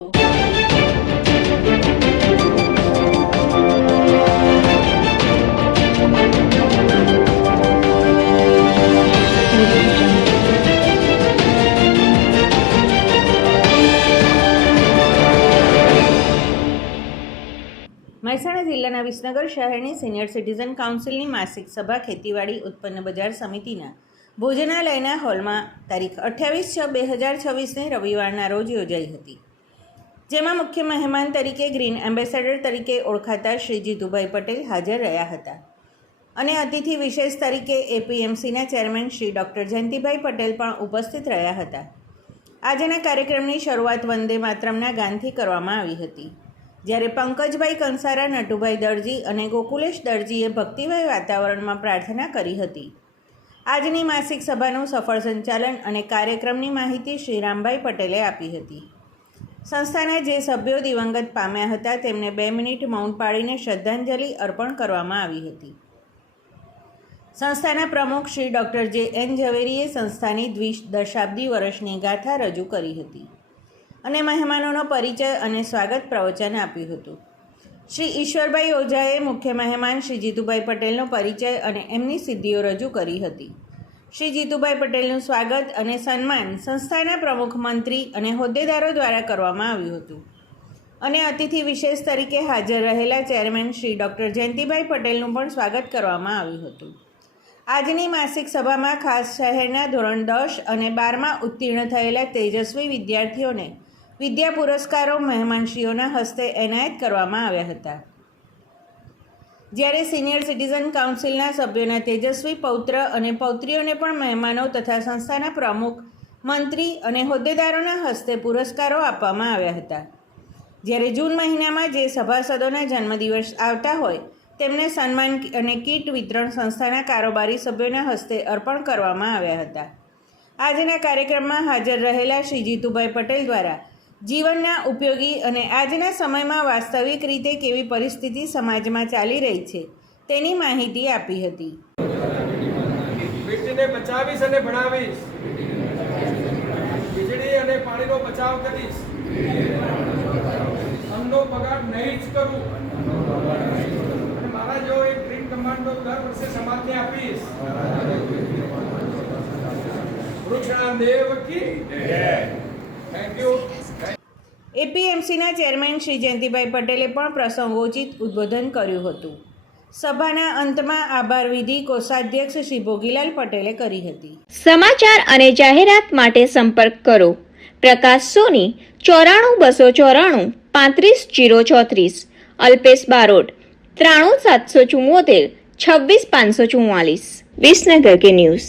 મહેસાણા જિલ્લાના વિસનગર શહેરની senior citizen કાઉન્સિલની માસિક સભા ખેતીવાડી ઉત્પન્ન બજાર સમિતિના ભોજનાલયના હોલમાં તારીખ 28/6/2026 રવિવારના રોજ યોજાઈ હતી, જેમાં મુખ્ય મહેમાન તરીકે ગ્રીન એમ્બેસેડર તરીકે ઓળખાતા શ્રી જીતુભાઈ પટેલ હાજર રહ્યા હતા અને અતિથિ વિશેષ તરીકે એપીએમસીના ચેરમેન શ્રી ડૉક્ટર જયંતિભાઈ પટેલ પણ ઉપસ્થિત રહ્યા હતા. આજના કાર્યક્રમની શરૂઆત વંદે માતરમના ગાનથી કરવામાં આવી હતી, જ્યારે પંકજભાઈ કંસારા, નટુભાઈ દરજી અને ગોકુલેશ દરજીએ ભક્તિમય વાતાવરણમાં પ્રાર્થના કરી હતી. આજની માસિક સભાનું સફળ સંચાલન અને કાર્યક્રમની માહિતી શ્રી રામભાઈ પટેલે આપી હતી. સંસ્થાના જે સભ્યો દિવંગત પામ્યા હતા તેમને 2 મિનિટ મૌન પાળીને શ્રદ્ધાંજલિ અર્પણ કરવામાં આવી હતી. સંસ્થાના પ્રમુખ શ્રી ડૉક્ટર જે.એન. ઝવેરીએ સંસ્થાની દ્વિદશાબ્દી વર્ષની ગાથા રજૂ કરી હતી અને મહેમાનોનો પરિચય અને સ્વાગત પ્રવચન આપ્યું હતું. શ્રી ઈશ્વરભાઈ ઓઝાએ મુખ્ય મહેમાન શ્રી જીતુભાઈ પટેલનો પરિચય અને એમની સિદ્ધિઓ રજૂ કરી હતી. શ્રી જીતુભાઈ પટેલનું સ્વાગત અને સન્માન સંસ્થાના પ્રમુખ, મંત્રી અને હોદ્દેદારો દ્વારા કરવામાં આવ્યું હતું અને અતિથિ વિશેષ તરીકે હાજર રહેલા ચેરમેન શ્રી ડૉક્ટર જયંતિભાઈ પટેલનું પણ સ્વાગત કરવામાં આવ્યું હતું. આજની માસિક સભામાં ખાસ શહેરના ધોરણ 10 અને 12માં ઉત્તીર્ણ થયેલા તેજસ્વી વિદ્યાર્થીઓને વિદ્યા પુરસ્કારો મહેમાનશ્રીઓના હસ્તે એનાયત કરવામાં આવ્યા હતા, જ્યારે સિનિયર સિટીઝન કાઉન્સિલના સભ્યોના તેજસ્વી પૌત્ર અને પૌત્રીઓને પણ મહેમાનો તથા સંસ્થાના પ્રમુખ, મંત્રી અને હોદ્દેદારોના હસ્તે પુરસ્કારો આપવામાં આવ્યા હતા. જ્યારે જૂન મહિનામાં જે સભાસદોના જન્મદિવસ આવતા હોય તેમને સન્માન અને કીટ વિતરણ સંસ્થાના કારોબારી સભ્યોના હસ્તે અર્પણ કરવામાં આવ્યા હતા. આજના કાર્યક્રમમાં હાજર રહેલા શ્રી જીતુભાઈ પટેલ દ્વારા જીવનના ઉપયોગી અને આજના સમયમાં વાસ્તવિક રીતે કેવી પરિસ્થિતિ સમાજમાં ચાલી રહી છે તેની માહિતી આપી હતી. બેટીને બચાવીશ અને ભણાવીશ, વીજળી અને પાણીનો બચાવ કરીશ, અન્નનો બગાડ નહીં જ કરું અને મારા જેવો એક ગ્રીન કમાન્ડો દર વર્ષે સમાજને આપીશ. વૃક્ષના દેવ કી જય. Thank you. એપીએમસીના ચેરમેન શ્રી જયંતિભાઈ પટેલે પણ પ્રસંગોચિત ઉદ્બોધન કર્યું હતું. સભાના અંતમાં આભાર વિધિ કોષાધ્યક્ષ શ્રી ભોગીલાલ પટેલે કરી હતી. સમાચાર અને જાહેરાત માટે સંપર્ક કરો પ્રકાશ સોની 94 294 35 034, અલ્પેશ બારોટ 93 774 26 544. વિસનગર કે ન્યૂઝ.